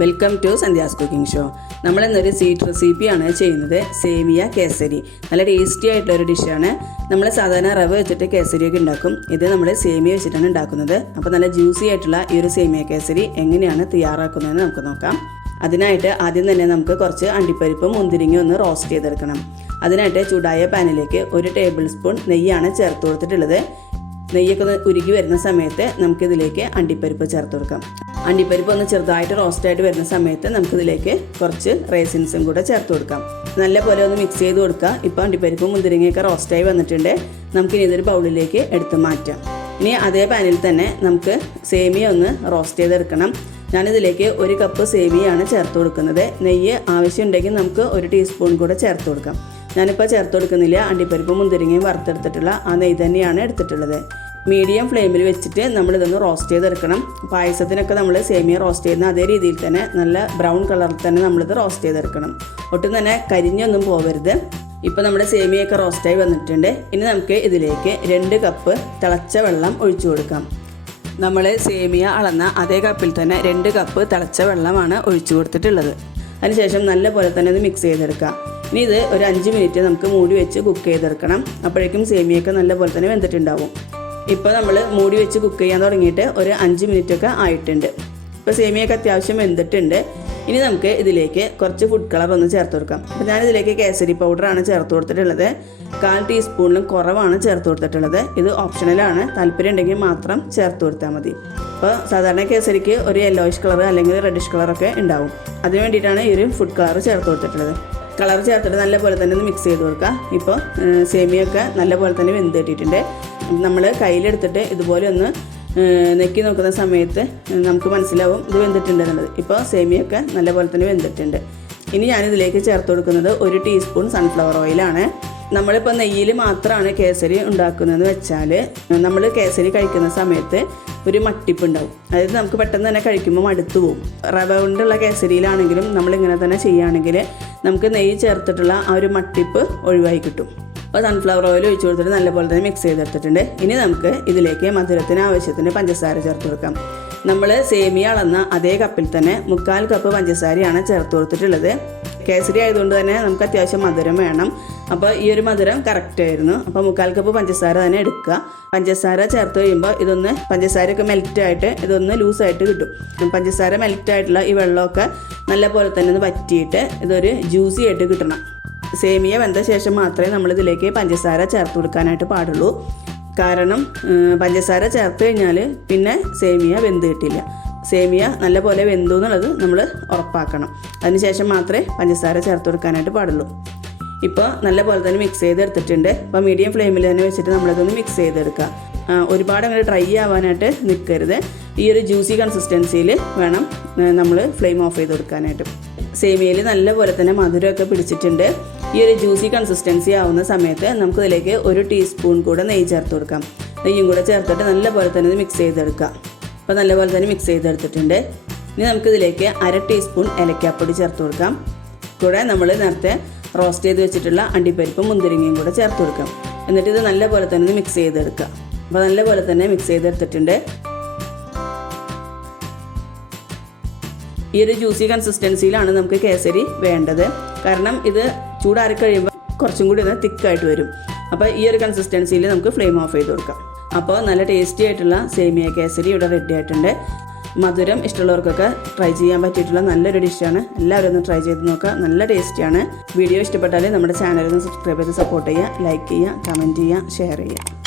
Welcome to സന്ധ്യാസ് cooking show. നമ്മളിന്നൊരു sweet റെസിപ്പിയാണ് ചെയ്യുന്നത്, സേമിയ കേസരി. നല്ല ടേസ്റ്റി ആയിട്ടുള്ള ഒരു ഡിഷാണ്. നമ്മൾ സാധാരണ റവ വെച്ചിട്ട് കേസരിയൊക്കെ ഉണ്ടാക്കും. ഇത് നമ്മൾ സേമിയ വെച്ചിട്ടാണ് ഉണ്ടാക്കുന്നത്. അപ്പോൾ നല്ല ജ്യൂസി ആയിട്ടുള്ള ഈ ഒരു സേമിയ കേസരി എങ്ങനെയാണ് തയ്യാറാക്കുന്നതെന്ന് നമുക്ക് നോക്കാം. അതിനായിട്ട് ആദ്യം തന്നെ നമുക്ക് കുറച്ച് അണ്ടിപ്പരിപ്പും മുന്തിരിങ്ങയും ഒന്ന് റോസ്റ്റ് ചെയ്തെടുക്കണം. അതിനായിട്ട് ചൂടായ പാനിലേക്ക് 1 ടേബിൾ സ്പൂൺ നെയ്യാണ് ചേർത്ത് കൊടുത്തിട്ടുള്ളത്. നെയ്യൊക്കെ ഉരുകി വരുന്ന സമയത്ത് നമുക്കിതിലേക്ക് അണ്ടിപ്പരിപ്പ് ചേർത്ത് കൊടുക്കാം. അണ്ടിപ്പരിപ്പ് ഒന്ന് ചെറുതായിട്ട് റോസ്റ്റായിട്ട് വരുന്ന സമയത്ത് നമുക്കിതിലേക്ക് കുറച്ച് റൈസിൻസും കൂടെ ചേർത്ത് കൊടുക്കാം. നല്ലപോലെ ഒന്ന് മിക്സ് ചെയ്ത് കൊടുക്കുക. ഇപ്പോൾ അണ്ടിപ്പരിപ്പും മുന്തിരിങ്ങയൊക്കെ റോസ്റ്റായി വന്നിട്ടുണ്ട്. നമുക്കിനി ഇതൊരു ബൗളിലേക്ക് എടുത്ത് മാറ്റാം. ഇനി അതേ പാനിൽ തന്നെ നമുക്ക് സേമിയ ഒന്ന് റോസ്റ്റ് ചെയ്തെടുക്കണം. ഞാനിതിലേക്ക് 1 കപ്പ് സേമിയാണ് ചേർത്ത് കൊടുക്കുന്നത്. നെയ്യ് ആവശ്യമുണ്ടെങ്കിൽ നമുക്ക് 1 ടീസ്പൂൺ കൂടെ ചേർത്ത് കൊടുക്കാം. ഞാനിപ്പോൾ ചേർത്ത് കൊടുക്കുന്നില്ല. അണ്ടിപ്പരിപ്പും മുന്തിരിങ്ങയും വറുത്തെടുത്തിട്ടുള്ള ആ നെയ്യ് തന്നെയാണ് എടുത്തിട്ടുള്ളത്. മീഡിയം ഫ്ലെയിമിൽ വെച്ചിട്ട് നമ്മളിതൊന്ന് റോസ്റ്റ് ചെയ്തെടുക്കണം. പായസത്തിനൊക്കെ നമ്മൾ സേമിയ റോസ്റ്റ് ചെയ്യുന്ന അതേ രീതിയിൽ തന്നെ നല്ല ബ്രൗൺ കളറിൽ തന്നെ നമ്മളിത് റോസ്റ്റ് ചെയ്തെടുക്കണം. ഒട്ടും തന്നെ കരിഞ്ഞൊന്നും പോവരുത്. ഇപ്പോൾ നമ്മുടെ സേമിയൊക്കെ റോസ്റ്റായി വന്നിട്ടുണ്ട്. ഇനി നമുക്ക് ഇതിലേക്ക് 2 കപ്പ് തിളച്ച വെള്ളം ഒഴിച്ചു കൊടുക്കാം. നമ്മൾ സേമിയ അളന്ന അതേ കപ്പിൽ തന്നെ 2 കപ്പ് തിളച്ച വെള്ളമാണ് ഒഴിച്ചു കൊടുത്തിട്ടുള്ളത്. അതിനുശേഷം നല്ലപോലെ തന്നെ ഇത് മിക്സ് ചെയ്തെടുക്കാം. ഇനി ഇത് ഒരു 5 മിനിറ്റ് നമുക്ക് മൂടി വെച്ച് കുക്ക് ചെയ്തെടുക്കണം. അപ്പോഴേക്കും സേമിയൊക്കെ നല്ലപോലെ തന്നെ വെന്തിട്ടുണ്ടാവും. ഇപ്പോൾ നമ്മൾ മൂടി വെച്ച് കുക്ക് ചെയ്യാൻ തുടങ്ങിയിട്ട് ഒരു 5 മിനിറ്റൊക്കെ ആയിട്ടുണ്ട്. ഇപ്പോൾ സേമിയൊക്കെ അത്യാവശ്യം വെന്തിട്ടുണ്ട്. ഇനി നമുക്ക് ഇതിലേക്ക് കുറച്ച് ഫുഡ് കളർ ഒന്ന് ചേർത്ത് കൊടുക്കാം. അപ്പോൾ ഞാനിതിലേക്ക് കേസരി പൗഡറാണ് ചേർത്ത് കൊടുത്തിട്ടുള്ളത്. 1/4 ടീസ്പൂണിലും കുറവാണ് ചേർത്ത് കൊടുത്തിട്ടുള്ളത്. ഇത് ഓപ്ഷണലാണ്, താല്പര്യം ഉണ്ടെങ്കിൽ മാത്രം ചേർത്ത് കൊടുത്താൽ മതി. അപ്പോൾ സാധാരണ കേസരിക്ക് ഒരു യെല്ലോയിഷ് കളർ അല്ലെങ്കിൽ റെഡിഷ് കളറൊക്കെ ഉണ്ടാവും. അതിന് വേണ്ടിയിട്ടാണ് ഈ ഒരു ഫുഡ് കളർ ചേർത്ത് കൊടുത്തിട്ടുള്ളത്. കളർ ചേർത്തിട്ട് നല്ലപോലെ തന്നെ ഒന്ന് മിക്സ് ചെയ്ത് കൊടുക്കുക. ഇപ്പോൾ സേമിയൊക്കെ നല്ലപോലെ തന്നെ വെന്ത് കിട്ടിയിട്ടുണ്ട്. നമ്മൾ കയ്യിലെടുത്തിട്ട് ഇതുപോലെ ഒന്ന് നെക്കി നോക്കുന്ന സമയത്ത് നമുക്ക് മനസ്സിലാവും ഇത് വെന്തിട്ടുണ്ട് എന്നുള്ളത്. ഇപ്പോൾ സേമിയൊക്കെ നല്ലപോലെ തന്നെ വെന്തിട്ടുണ്ട്. ഇനി ഞാനിതിലേക്ക് ചേർത്ത് കൊടുക്കുന്നത് 1 ടീസ്പൂൺ സൺഫ്ലവർ ഓയിലാണ്. നമ്മളിപ്പോൾ നെയ്യിൽ മാത്രമാണ് കേസരി ഉണ്ടാക്കുന്നതെന്ന് വെച്ചാൽ നമ്മൾ കേസരി കഴിക്കുന്ന സമയത്ത് ഒരു മട്ടിപ്പ് ഉണ്ടാവും. അതായത് നമുക്ക് പെട്ടെന്ന് തന്നെ കഴിക്കുമ്പോൾ മടുത്തു പോകും. റവ കൊണ്ടുള്ള കേസരിയിലാണെങ്കിലും നമ്മളിങ്ങനെ തന്നെ ചെയ്യുകയാണെങ്കിൽ നമുക്ക് നെയ്യ് ചേർത്തിട്ടുള്ള ആ ഒരു മട്ടിപ്പ് ഒഴിവായി കിട്ടും. അപ്പോൾ സൺഫ്ലവർ ഓയിൽ ഒഴിച്ച് കൊടുത്തിട്ട് നല്ലപോലെ തന്നെ മിക്സ് ചെയ്തെടുത്തിട്ടുണ്ട്. ഇനി നമുക്ക് ഇതിലേക്ക് മധുരത്തിന് ആവശ്യത്തിന് പഞ്ചസാര ചേർത്ത് കൊടുക്കാം. നമ്മൾ സേമിയ അളന്ന അതേ കപ്പിൽ തന്നെ 1/4 കപ്പ് പഞ്ചസാരയാണ് ചേർത്ത് കൊടുത്തിട്ടുള്ളത്. കേസരി ആയതുകൊണ്ട് തന്നെ നമുക്ക് അത്യാവശ്യം മധുരം വേണം. അപ്പോൾ ഈ ഒരു മധുരം കറക്റ്റ് ആയിരുന്നു. അപ്പോൾ 1/4 കപ്പ് പഞ്ചസാര തന്നെ എടുക്കുക. പഞ്ചസാര ചേർത്ത് കഴിയുമ്പോൾ ഇതൊന്ന് പഞ്ചസാരയൊക്കെ മെൽറ്റായിട്ട് ഇതൊന്ന് ലൂസായിട്ട് കിട്ടും. പഞ്ചസാര മെൽറ്റായിട്ടുള്ള ഈ വെള്ളമൊക്കെ നല്ലപോലെ തന്നെ ഒന്ന് വറ്റിയിട്ട് ഇതൊരു ജ്യൂസി ആയിട്ട് കിട്ടണം. സേമിയ വെന്ത ശേഷം മാത്രമേ നമ്മളിതിലേക്ക് പഞ്ചസാര ചേർത്ത് കൊടുക്കാനായിട്ട് പാടുള്ളൂ. കാരണം പഞ്ചസാര ചേർത്ത് കഴിഞ്ഞാൽ പിന്നെ സേമിയ വെന്ത് കിട്ടില്ല. സേമിയ നല്ലപോലെ വെന്തു എന്നുള്ളത് നമ്മൾ ഉറപ്പാക്കണം. അതിനുശേഷം മാത്രമേ പഞ്ചസാര ചേർത്ത് കൊടുക്കാനായിട്ട് പാടുള്ളൂ. ഇപ്പോൾ നല്ലപോലെ തന്നെ മിക്സ് ചെയ്തെടുത്തിട്ടുണ്ട്. അപ്പോൾ മീഡിയം ഫ്ലെയിമിൽ തന്നെ വെച്ചിട്ട് നമ്മളിതൊന്ന് മിക്സ് ചെയ്തെടുക്കുക. ഒരുപാട് അങ്ങനെ ഡ്രൈ ആവാനായിട്ട് നിൽക്കരുത്. ഈ ഒരു ജ്യൂസി കൺസിസ്റ്റൻസിയിൽ വേണം നമ്മൾ ഫ്ലെയിം ഓഫ് ചെയ്ത് കൊടുക്കാനായിട്ട്. സേമിയയിൽ നല്ലപോലെ തന്നെ മധുരമൊക്കെ പിടിച്ചിട്ടുണ്ട്. ഈ ഒരു ജ്യൂസി കൺസിസ്റ്റൻസി ആവുന്ന സമയത്ത് നമുക്കിതിലേക്ക് 1 ടീസ്പൂൺ കൂടെ നെയ്യ് ചേർത്ത് കൊടുക്കാം. നെയ്യും കൂടെ ചേർത്തിട്ട് നല്ലപോലെ തന്നെ മിക്സ് ചെയ്തെടുക്കുക. അപ്പോൾ നല്ലപോലെ തന്നെ മിക്സ് ചെയ്തെടുത്തിട്ടുണ്ട്. ഇനി നമുക്കിതിലേക്ക് 1/2 ടീസ്പൂൺ ഏലക്കാപ്പൊടി ചേർത്ത് കൊടുക്കാം. കൂടെ നമ്മൾ നേരത്തെ റോസ്റ്റ് ചെയ്ത് വെച്ചിട്ടുള്ള അണ്ടിപ്പരിപ്പും മുന്തിരിങ്ങയും കൂടെ ചേർത്ത് കൊടുക്കാം. എന്നിട്ട് ഇത് നല്ലപോലെ തന്നെ മിക്സ് ചെയ്തെടുക്കുക. അപ്പോൾ നല്ലപോലെ തന്നെ മിക്സ് ചെയ്തെടുത്തിട്ടുണ്ട്. ഈ ഒരു ജ്യൂസി കൺസിസ്റ്റൻസിയിലാണ് നമുക്ക് കേസരി വേണ്ടത്. കാരണം ഇത് ചൂടാറി കഴിയുമ്പോൾ കുറച്ചും കൂടി ഒന്ന് തിക്കായിട്ട് വരും. അപ്പോൾ ഈ ഒരു കൺസിസ്റ്റൻസിയിൽ നമുക്ക് ഫ്ലെയിം ഓഫ് ചെയ്ത് കൊടുക്കാം. അപ്പോൾ നല്ല ടേസ്റ്റി ആയിട്ടുള്ള സേമിയ കേസരി ഇവിടെ റെഡി ആയിട്ടുണ്ട്. മധുരം ഇഷ്ടമുള്ളവർക്കൊക്കെ ട്രൈ ചെയ്യാൻ പറ്റിയിട്ടുള്ള നല്ലൊരു ഡിഷാണ്. എല്ലാവരും ഒന്ന് ട്രൈ ചെയ്ത് നോക്കുക. നല്ല ടേസ്റ്റിയാണ്. വീഡിയോ ഇഷ്ടപ്പെട്ടാൽ നമ്മുടെ ചാനൽ ഒന്ന് സബ്സ്ക്രൈബ് ചെയ്ത് സപ്പോർട്ട് ചെയ്യുക, ലൈക്ക് ചെയ്യുക, കമൻറ്റ് ചെയ്യുക, ഷെയർ ചെയ്യുക.